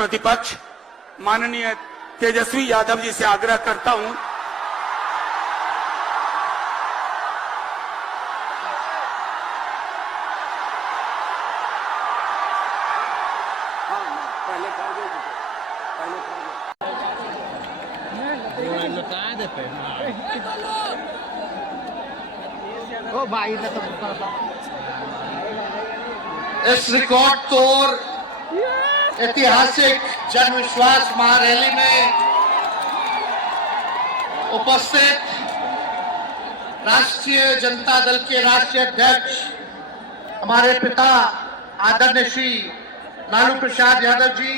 प्रतिपक्ष माननीय तेजस्वी यादव जी से आग्रह करता हूं इस रिकॉर्ड तोड़ ऐतिहासिक जन विश्वास महारैली में उपस्थित राष्ट्रीय जनता दल के राष्ट्रीय अध्यक्ष हमारे पिता आदरणीय श्री लालू प्रसाद यादव जी,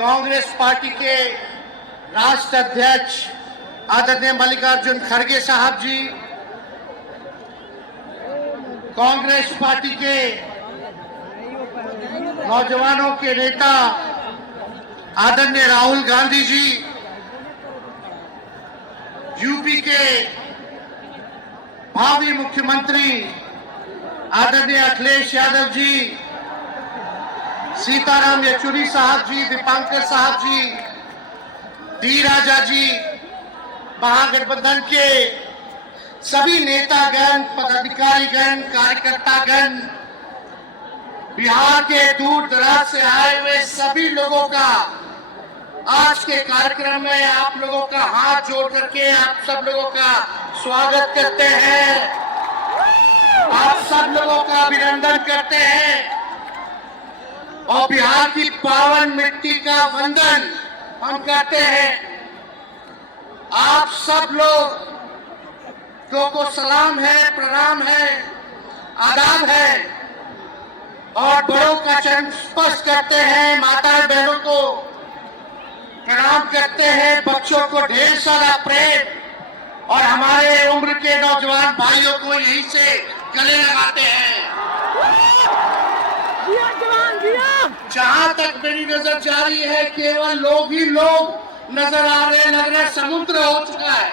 कांग्रेस पार्टी के राष्ट्रीय अध्यक्ष आदरणीय मल्लिकार्जुन खड़गे साहब जी, कांग्रेस पार्टी के नौजवानों के नेता आदरणीय राहुल गांधी जी, यूपी के भावी मुख्यमंत्री आदरणीय अखिलेश यादव जी, सीताराम येचुरी साहब जी, दीपांकर साहब जी, डी राजा जी, महागठबंधन के सभी नेतागण, पदाधिकारीगण, कार्यकर्तागण, बिहार के दूर दराज से आए हुए सभी लोगों का आज के कार्यक्रम में आप लोगों का हाथ जोड़ करके आप सब लोगों का स्वागत करते हैं, आप सब लोगों का अभिनंदन करते हैं और बिहार की पावन मिट्टी का वंदन हम करते हैं। आप सब लोगों को सलाम है, प्रणाम है, आदाब है और बड़ों का चरण स्पर्श करते हैं, माता बहनों को प्रणाम करते हैं, बच्चों को ढेर सारा प्रेम और हमारे उम्र के नौजवान भाइयों को यहीं से गले लगाते हैं। जहां तक मेरी नजर जा रही है केवल लोग ही लोग नजर आ रहे, लग रहे समुद्र हो चुका है।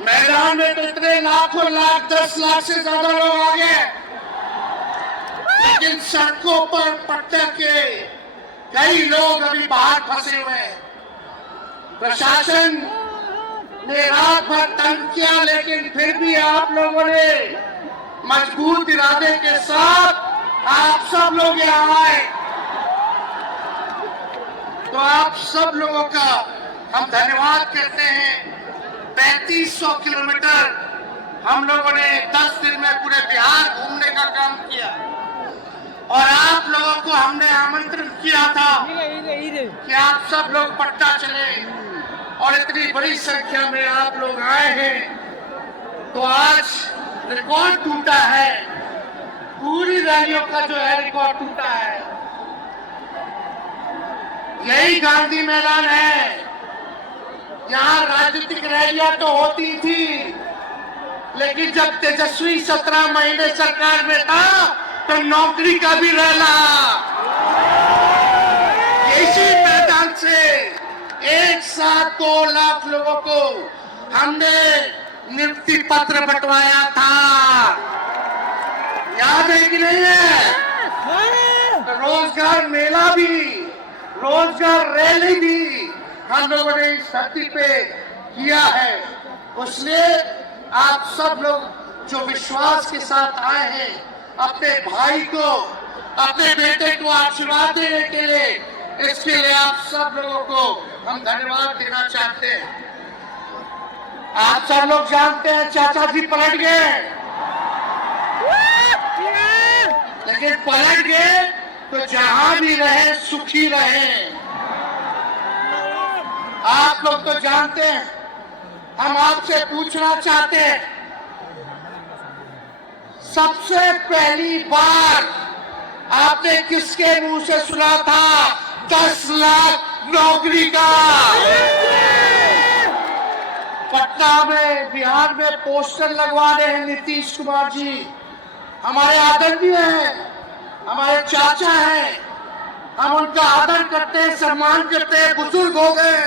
मैदान में तो इतने लाखों लाख 10 लाख से ज्यादा लोग आ गए, लेकिन सड़कों पर पट्टे के कई लोग अभी बाहर फंसे हुए हैं। प्रशासन ने रात भर तंग किया, लेकिन फिर भी आप लोगों ने मजबूत इरादे के साथ आप सब लोग यहाँ आए, तो आप सब लोगों का हम धन्यवाद करते हैं। 3500 किलोमीटर हम लोगों ने 10 दिन में पूरे बिहार घूमने का काम किया और आप लोगों को हमने आमंत्रण किया था कि आप सब लोग पटना चले और इतनी बड़ी संख्या में आप लोग आए हैं, तो आज रिकॉर्ड टूटा है, पूरी रैलियों का जो है रिकॉर्ड टूटा है। यही गांधी मैदान है, यहाँ राजनीतिक रैलियां तो होती थी, लेकिन जब तेजस्वी 17 महीने सरकार में था तो नौकरी का भी रैला इसी मैदान से एक साथ 2 लाख लोगों को हमने नियुक्ति पत्र बंटवाया था, याद है कि नहीं है? रोजगार मेला भी, रोजगार रैली भी हम लोगों ने इस धरती पे किया है। इसलिए आप सब लोग जो विश्वास के साथ आए हैं, अपने भाई को, अपने बेटे को आशीर्वाद देने के लिए, इसके लिए आप सब लोगों को हम धन्यवाद देना चाहते हैं। आप सब लोग जानते हैं चाचा जी पलट गए, लेकिन पलट गए तो जहां भी रहे सुखी रहे। आप लोग तो जानते हैं, हम आपसे पूछना चाहते हैं, सबसे पहली बार आपने किसके मुंह से सुना था 10 लाख नौकरी का? पटना में, बिहार में पोस्टर लगवा रहे हैं नीतीश कुमार जी, हमारे आदरणीय हैं, हमारे चाचा हैं, हम उनका आदर करते हैं, सम्मान करते हैं, बुजुर्ग हो गए,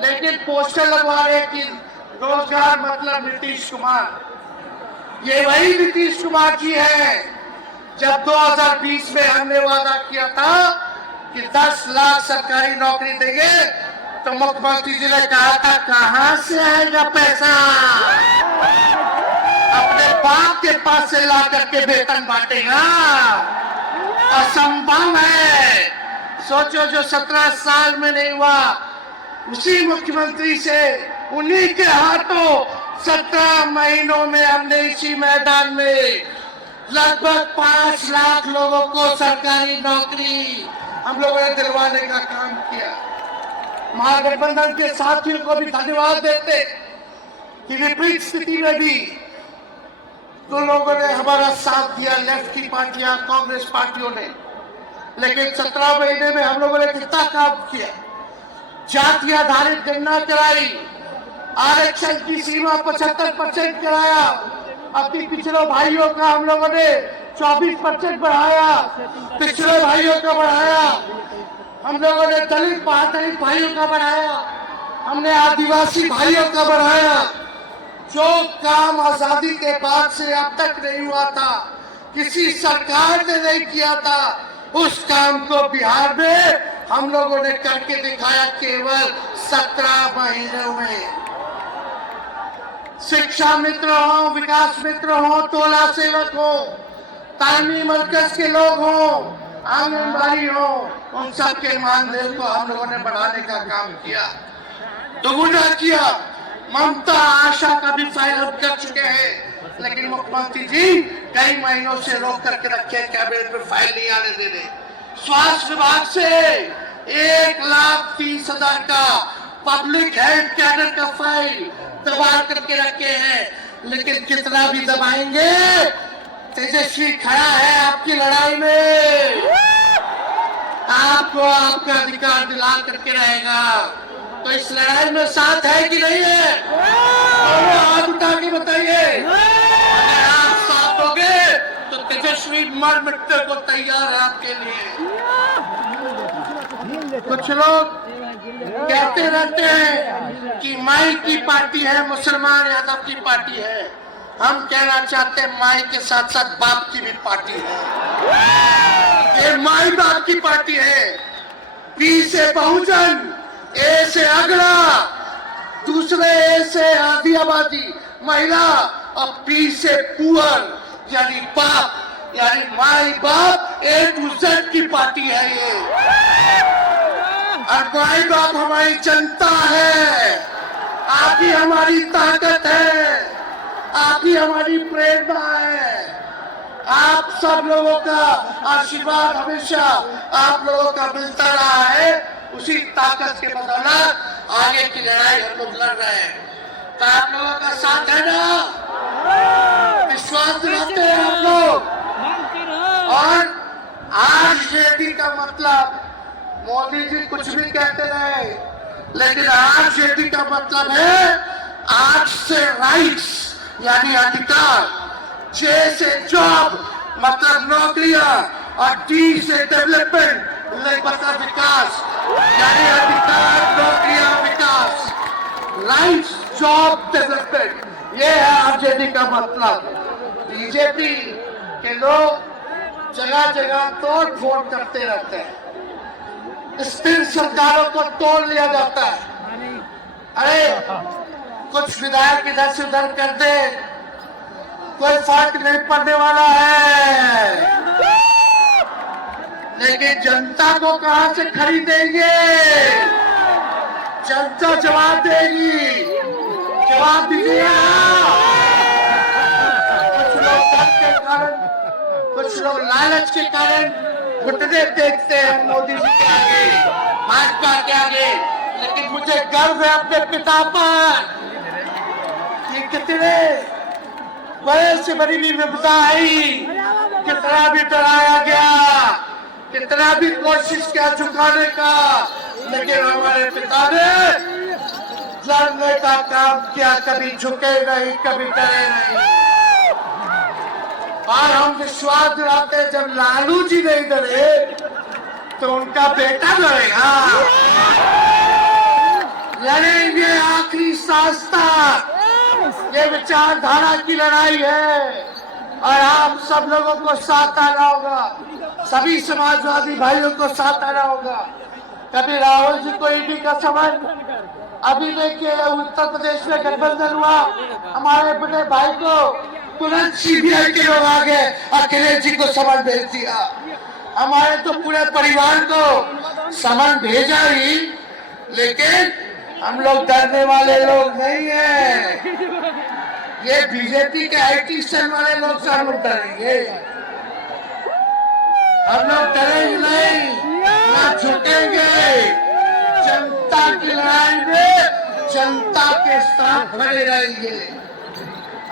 लेकिन पोस्टर लगवा रहे कि रोजगार मतलब नीतीश कुमार। ये वही नीतीश कुमार जी है जब 2020 में हमने वादा किया था कि 10 लाख सरकारी नौकरी देंगे, तो मुख्यमंत्री जी ने कहा था कहां से आएगा पैसा, अपने बाप के पास से ला करके वेतन बांटेगा, असंभव है। सोचो, जो 17 साल में नहीं हुआ, उसी मुख्यमंत्री से उन्हीं के हाथों 17 महीनों में हमने इसी मैदान में लगभग 5 लाख लोगों को सरकारी नौकरी हम लोगों ने दिलवाने का काम किया। महागठबंधन के साथियों को भी धन्यवाद देते कि विपरीत स्थिति में भी तो लोगों ने हमारा साथ दिया, लेफ्ट की पार्टियां, कांग्रेस पार्टियों ने। लेकिन 17 महीने में हम लोगों ने कितना काम किया। जाति आधारित गणना कराई, आरक्षण की सीमा 75% कराया, अपनी पिछड़ों भाइयों का हम लोगों ने 24% बढ़ाया, पिछड़े भाइयों का बढ़ाया, हम लोगों ने दलित पात्र भाइयों का बढ़ाया, हमने आदिवासी भाइयों का बढ़ाया। जो काम आजादी के बाद से अब तक नहीं हुआ था, किसी सरकार ने नहीं किया था, उस काम को बिहार में हम लोगों ने करके दिखाया केवल 17 महीनों में। शिक्षा मित्र हो, विकास मित्र हो, टोला सेवक हो, तालीमी मरकज के लोग हो, आंगनबाड़ी हो, उन सबके मानदेय को हम लोगों ने बढ़ाने का काम किया, दोगुना किया। ममता आशा का भी फाइल हम कर चुके हैं, लेकिन मुख्यमंत्री जी कई महीनों से रोक करके रखे, कैबिनेट में फाइल नहीं आने दे रहे। स्वास्थ्य विभाग से 1,30,000 का पब्लिक हेल्थ कैडर का फाइल दबा करके रखे हैं, लेकिन कितना भी दबाएंगे, तेजस्वी खड़ा है आपकी लड़ाई में, आपको आपका अधिकार दिला करके रहेगा। तो इस लड़ाई में साथ है कि नहीं है? और हाथ उठा के बताइए। अगर आप साथ होगे तो तेजस्वी मर मिटने को तैयार है आपके लिए। कुछ लोग कहते रहते हैं कि माई की पार्टी है, मुसलमान यादव की पार्टी है। हम कहना चाहते हैं माई के साथ साथ बाप की भी पार्टी है। ये माई बाप की पार्टी है। बी से बहुजन, ए से अगड़ा, दूसरे ए से आधी आबादी महिला, और पी से पुअर यानी बाप, यानी माई बाप, ए टू जेड की पार्टी है ये। और माई बाप हमारी जनता है, आप ही हमारी ताकत है, आप ही हमारी प्रेरणा है। आप सब लोगों का आशीर्वाद हमेशा आप लोगों का मिलता रहा है, उसी ताकत के बदौलत आगे की लड़ाई हम लोग लड़ रहे हैं। तो आप लोगों का साथ है ना, विश्वास दिलाते हैं आप लोग। और आरजेडी का मतलब, मोदी जी कुछ भी कहते रहे, लेकिन आरजेडी का मतलब है आर से राइट्स यानी अधिकार, जे से जॉब मतलब नौकरियां, और डी से डेवलपमेंट मतलब विकास, यानी अधिकार, नौकरियां, विकास, राइट्स, जॉब, डेवलपमेंट, ये है आरजेडी का मतलब। बीजेपी के लोग जगह जगह तोड़ फोड़ करते रहते हैं, स्थिर सरकारों को तोड़ लिया जाता है। अरे कुछ विधायक इधर से उधर कर दे, कोई फर्क नहीं पड़ने वाला है, लेकिन जनता को कहां से खरीदेंगे? जनता जवाब देगी, जवाब दीजिए। कुछ लोग डर के कारण, कुछ लोग लालच के कारण घुटने देखते हैं मोदी जी के आगे, भाजपा के आगे, लेकिन मुझे गर्व है अपने पिता पर कि कितने बड़े से बड़ी भी विपदा आई, कितना भी डराया गया, कितना भी कोशिश किया झुकाने का, लेकिन हमारे पिता ने लड़ने का काम किया, कभी झुके नहीं, कभी डरे नहीं। और हम विश्वास दिलाते, जब लालू जी नहीं डरे तो उनका बेटा लड़ेगा, लड़ेंगे आखिरी सांस तक। ये विचारधारा की लड़ाई है, और आप सब लोगों को साथ आना होगा, सभी समाजवादी भाइयों को साथ आना होगा। कभी राहुल जी को ईडी का समन, अभी देखिए उत्तर प्रदेश में गठबंधन हुआ, हमारे बड़े भाई को तुरंत सीबीआई के लोग आ गए, अखिलेश जी को समन भेज दिया। हमारे तो पूरे परिवार को समन भेजा ही, लेकिन हम लोग डरने वाले लोग नहीं है। ये बीजेपी के आईटी सेल वाले लोग से हम लोग डरेंगे, हम लोग डरेंगे नहीं, ना झुकेंगे। जनता की लड़ाई में जनता के साथ खड़े रहेंगे।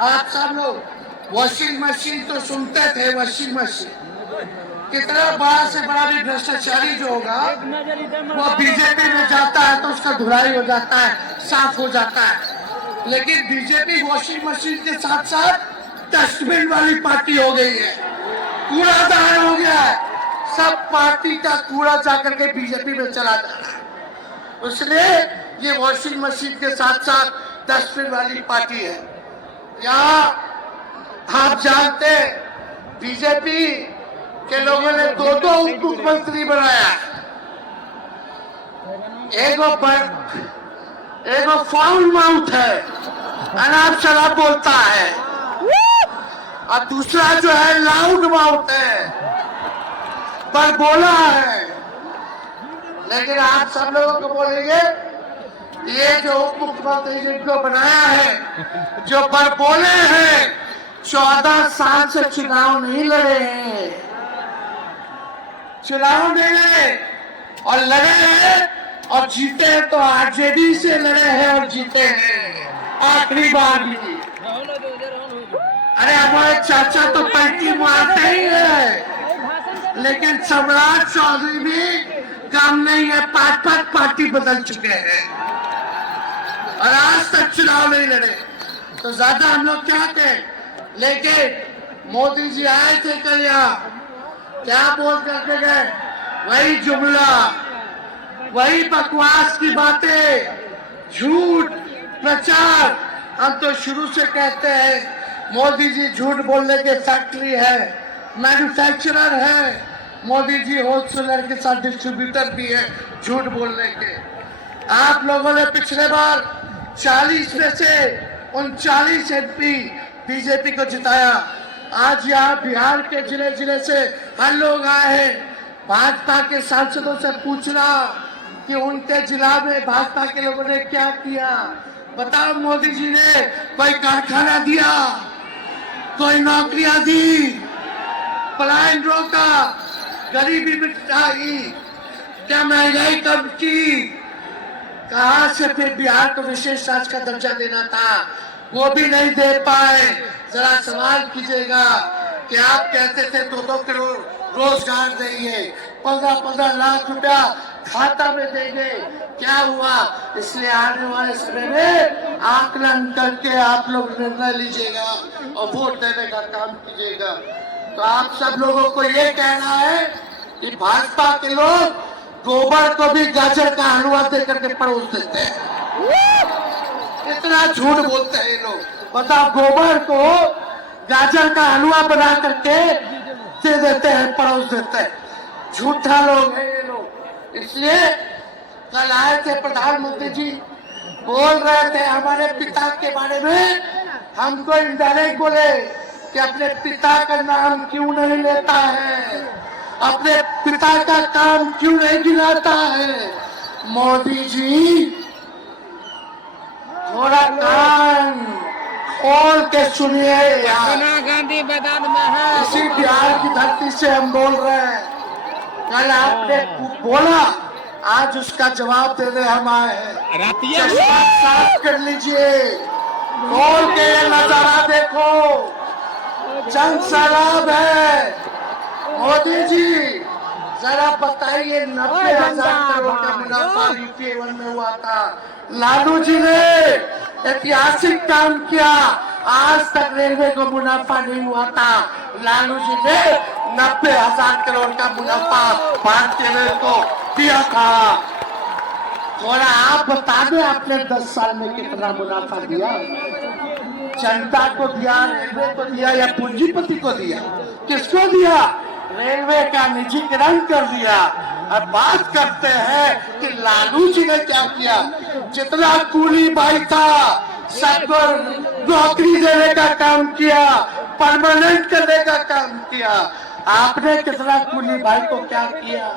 आप सब लोग वॉशिंग मशीन तो सुनते थे, वॉशिंग मशीन कितना बड़ा से बड़ा भी भ्रष्टाचारी जो होगा वो बीजेपी में जाता है तो उसका धुलाई हो जाता है, साफ हो जाता है। लेकिन बीजेपी वॉशिंग मशीन के साथ साथ डस्टबिन वाली पार्टी हो गई है, कूड़ादान हो गया है। सब पार्टी का कूड़ा जाकर के बीजेपी में चला जा रहा है, इसलिए ये वॉशिंग मशीन के साथ साथ डस्टबिन वाली पार्टी है। यहाँ आप जानते हैं बीजेपी के लोगों ने दो उप मुख्यमंत्री बनाया, एगो फाउल माउथ है, अनाप शराब बोलता है, और दूसरा जो है लाउड माउथ है, पर बोला है। लेकिन आप सब लोगों को बोलेंगे ये जो उप मुख्यमंत्री जिनको बनाया है, जो पर बोले हैं, 14 साल से चुनाव नहीं लड़े हैं, चुनाव नहीं लड़े और लड़े हैं और जीते हैं तो आरजेडी से लड़े हैं और जीते हैं आखिरी बार भी। अरे हमारे चाचा तो पलटी मारते ही है, लेकिन सम्राट चौधरी भी काम नहीं है, 5 पार्टी बदल चुके हैं और आज तक चुनाव नहीं लड़े। तो ज्यादा हम लोग क्या कहें, लेकिन मोदी जी आए थे कल यहाँ, क्या बोल करके गए, वही जुमला, वही बकवास की बातें, झूठ प्रचार। हम तो शुरू से कहते हैं मोदी जी झूठ बोलने के फैक्ट्री है, मैन्युफैक्चरर है। मोदी जी होलसेलर के साथ डिस्ट्रीब्यूटर भी है झूठ बोलने के। आप लोगों ने पिछले बार 40 में से 39 एमपी बीजेपी को जिताया। आज यहाँ बिहार के जिले जिले से हर लोग आए हैं भाजपा के सांसदों से पूछना कि उनके जिला में भाजपा के लोगों ने क्या किया। बताओ, मोदी जी ने कोई कारखाना दिया, कोई नौकरियां दी, पलायन रोका, गरीबी मिटाई, क्या महंगाई कम की? कहां से फिर बिहार को विशेष राज्य का दर्जा देना था, वो भी नहीं दे पाए। जरा सवाल कीजिएगा कि आप कहते थे 2-2 करोड़ रोजगार देंगे, 15-15 लाख रुपया खाता में देंगे, क्या हुआ? इसलिए आने वाले समय में आकलन करके आप लोग निर्णय लीजिएगा और वोट देने का काम कीजिएगा। तो आप सब लोगों को ये कहना है कि भाजपा के लोग गोबर को भी गाजर का हलवा दे करके परोस देते हैं। इतना झूठ बोलते हैं ये लोग। बताओ, गोबर को गाजर का हलवा बना करके दे देते हैं, परोस देते हैं। झूठा लोग हैं ये लोग। इसलिए कल आए थे प्रधानमंत्री जी, बोल रहे थे हमारे पिता के बारे में, हमको इनडायरेक्ट बोले कि अपने पिता का नाम क्यों नहीं लेता है, अपने पिता का काम क्यों नहीं गिनाता है। मोदी जी थोड़ा कान खोल के सुनिए यार, गांधी मैदान में है। इसी बिहार की धरती से हम बोल रहे हैं। कल आपने बोला, आज उसका जवाब देने हम आए हैं। चश्मा साफ कर लीजिए, खोल के ये नजारा देखो, जंग सैलाब है। मोदी जी जरा बताइए, 90,000 करोड़ का मुनाफा यूपी-1 में हुआ था। लालू जी ने ऐतिहासिक काम किया, आज तक रेलवे को मुनाफा नहीं हुआ था। लालू जी ने 90,000 करोड़ का मुनाफा भारतीय रेल को दिया था। थोड़ा आप बता दें, आपने 10 साल में कितना मुनाफा दिया? जनता को दिया, रेलवे को दिया या पूंजीपति को दिया? किसको दिया? रेलवे का निजीकरण कर दिया। अब बात करते हैं कि लालू जी ने क्या किया। जितना कूली भाई था सबको नौकरी देने का काम किया, परमानेंट करने का काम किया। आपने कितना कूली भाई को क्या किया,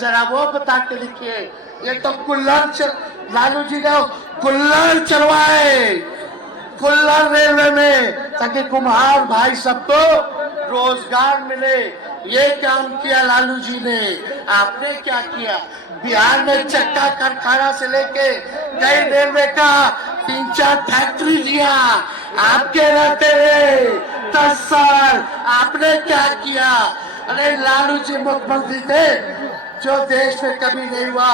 जरा वो बता के लिखिए। ये तो लालू जी ने कुल्लर चलवाए, कुल्लर रेलवे में, ताकि कुम्हार भाई सबको रोजगार मिले। ये काम किया लालू जी ने। आपने क्या किया? बिहार में चक्का कारखाना से लेके कई रेलवे का 3-4 फैक्ट्री दिया। आपके रहते हुए 10 साल आपने क्या किया? अरे लालू जी मुख्यमंत्री थे जो देश में कभी नहीं हुआ।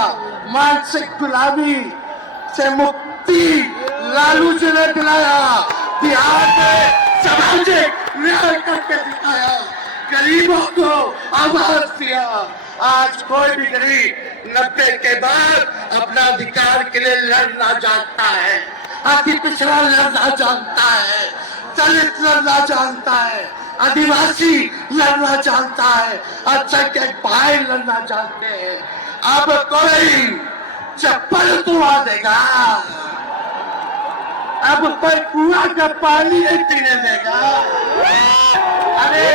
मानसिक गुलामी से मुक्ति लालू जी ने दिलाया। बिहार में सामाजिक न्याय करके दिखाया, गरीबों को आवाज दिया। आज कोई भी गरीब 90 के बाद अपना अधिकार के लिए लड़ना जानता है, अति पिछड़ा लड़ना जानता है, दलित लड़ना जानता है, आदिवासी लड़ना जानता है, अल्पसंख्यक भाई लड़ना जानते हैं। अब कोई चप्पल तुआ देगा, अब कोई कुआं का पानी नहीं पीने देगा। अरे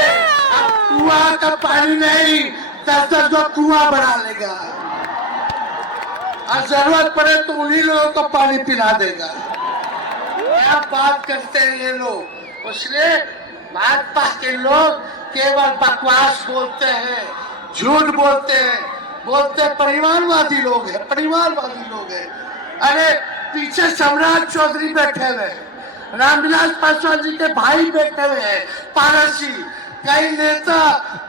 अब कुआं का पानी नहीं, 10-10 जो कुआं बना लेगा और जरूरत पड़े तो उन्हीं लोगों को पानी पिला देगा। क्या बात करते हैं ये लोग। इसलिए भाजपा के लोग केवल बकवास बोलते हैं, झूठ बोलते हैं, बोलते परिवारवादी लोग हैं, परिवारवादी लोग हैं। अरे पीछे सम्राट चौधरी बैठे हुए हैं, रामविलास पासवान जी के भाई बैठे हुए हैं, पारसी, कई नेता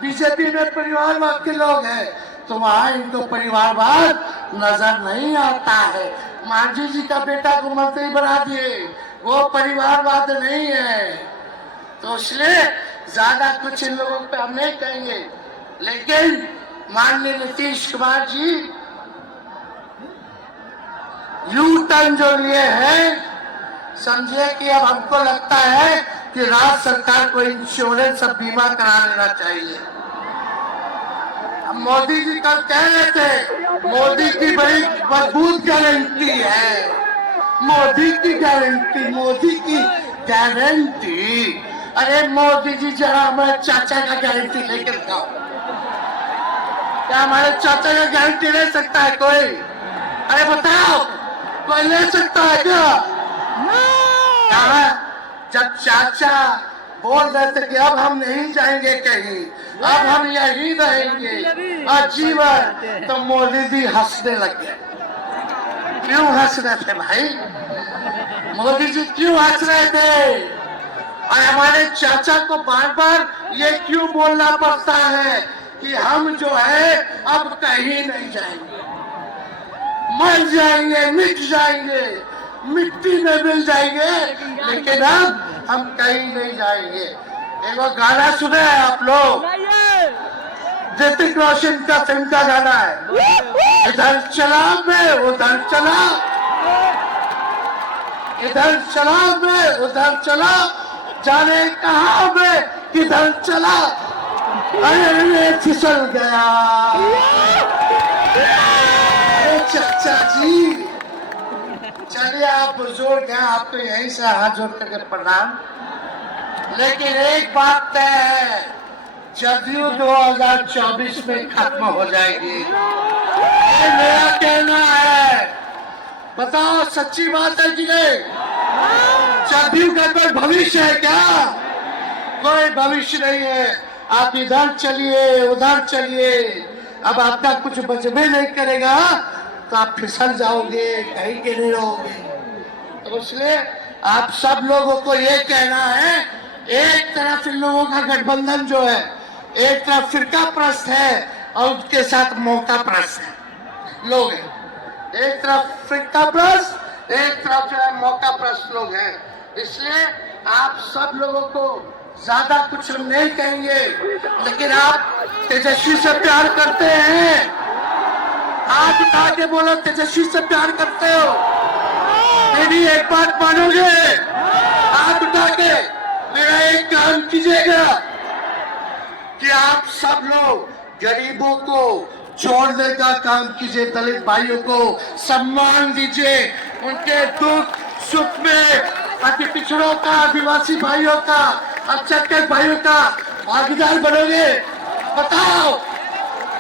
बीजेपी में परिवारवाद के लोग हैं। तो वहां इनको परिवारवाद नजर नहीं आता है। मांझी जी का बेटा को मंत्री बना दिए, वो परिवारवाद नहीं है। तो इसलिए ज्यादा कुछ इन लोगों पे हम नहीं कहेंगे। लेकिन माननीय नीतीश कुमार जी यू टर्न जो लिए हैं, समझिए कि अब हमको लगता है कि राज्य सरकार को इंश्योरेंस और बीमा करा लेना चाहिए। मोदी जी कल कह रहे थे मोदी की बड़ी मजबूत गारंटी है, मोदी की गारंटी, मोदी की गारंटी। अरे मोदी जी जरा हमारे चाचा का गारंटी लेकर दिखाओ। क्या हमारे चाचा का गारंटी ले सकता है कोई? अरे बताओ, कोई ले सकता है क्या? जब चाचा बोल रहे थे कि अब हम नहीं जाएंगे कहीं, अब हम यही रहेंगे आजीवन, तो मोदी जी हंसने लग गए। क्यों हंस रहे थे भाई? मोदी जी क्यों हंस रहे थे? और हमारे चाचा को बार बार ये क्यों बोलना पड़ता है कि हम जो है अब कहीं नहीं जाएंगे, मर जाएंगे, मिट जाएंगे, मिट्टी में मिल जाएंगे, लेकिन अब हम कहीं नहीं जाएंगे। एक गाना सुने हैं आप लोग, ऋतिक रोशन का फिल्म का गाना है, इधर चला मैं उधर चला, इधर चला मैं उधर चला, जाने कहाँ मैं किधर चला, अरे फिसल गया। अरे चाचा जी, चलिए आप बुजुर्ग हैं, आपको यहीं से हाथ जोड़ करके प्रणाम। लेकिन एक बात तय है, जदयू 2024 में खत्म हो जाएगी, ये मेरा कहना है। बताओ सच्ची बात है कि नहीं? जदयू का कोई भविष्य है क्या? कोई भविष्य नहीं है। आप इधर चलिए उधर चलिए, अब आपका कुछ बचबे नहीं करेगा तो आप फिसल जाओगे, कहीं के नहीं रहोगे। तो इसलिए आप सब लोगों को ये कहना है, एक तरफ इन लोगों का गठबंधन जो है, एक तरफ फिरका प्रस्त है और उसके साथ मौका प्रस्त है लोग हैं। एक तरफ फिरका प्रस्त, एक तरफ जो है मौका प्रस्त लोग हैं। इसलिए आप सब लोगों को ज्यादा कुछ हम नहीं कहेंगे, लेकिन आप तेजस्वी से प्यार करते हैं, हाथ उठा के बोलो तेजस्वी से प्यार करते हो। मेरी एक बात मानोगे? हाथ उठा उठा के मेरा एक काम कीजिएगा कि आप सब लोग गरीबों को जोड़ने का काम कीजिए, दलित भाइयों को सम्मान दीजिए, उनके दुख सुख में अति पिछड़ों का, आदिवासी भाइयों का, अल्पसंख्यक भाइयों का भागीदार बनोगे? बताओ,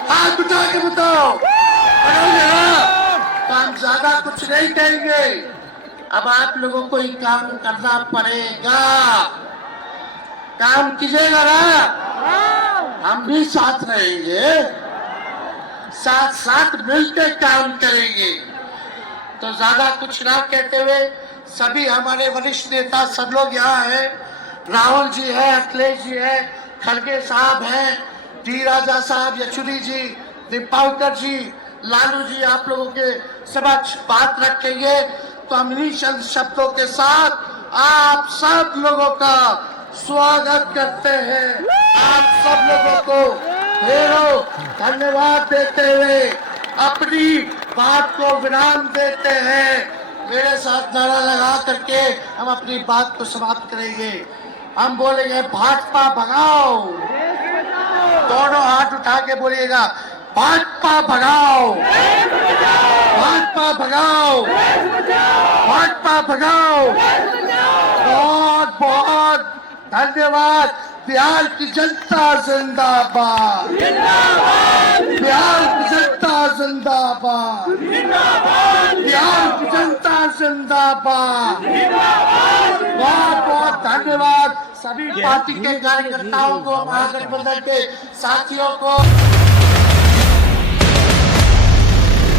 हाथ उठा के बताओ, बनोगे ना? तो हम ज्यादा कुछ नहीं कहेंगे, अब आप लोगों को ही काम करना पड़ेगा। काम कीजिएगा ना, हम भी साथ रहेंगे, साथ साथ मिलकर काम करेंगे। तो ज्यादा कुछ ना कहते हुए सभी हमारे वरिष्ठ नेता सब लोग यहाँ हैं, राहुल जी है, अखिलेश जी है, खड़गे साहब हैं, डी राजा साहब, यशुरी जी, दीपावकर जी, लालू जी आप लोगों के समक्ष बात रखेंगे। तो हम इन्हीं चंद शब्दों के साथ आप सब लोगों का स्वागत करते हैं, आप सब लोगों को ढेरों धन्यवाद देते हुए अपनी बात को विराम देते हैं। मेरे साथ नारा लगा करके हम अपनी बात को समाप्त करेंगे। हम बोलेंगे भाजपा भगाओ, दोनों हाथ उठा के बोलिएगा भाजपा भगाओ, भाजपा भगाओ, भाजपा भगाओ। बहुत बहुत धन्यवाद। बिहार की जनता जिंदाबाद, बिहार की जनता जिंदाबाद, बिहार की जनता जिंदाबाद। बहुत बहुत धन्यवाद सभी पार्टी के कार्यकर्ताओं को, महागठबंधन के साथियों को।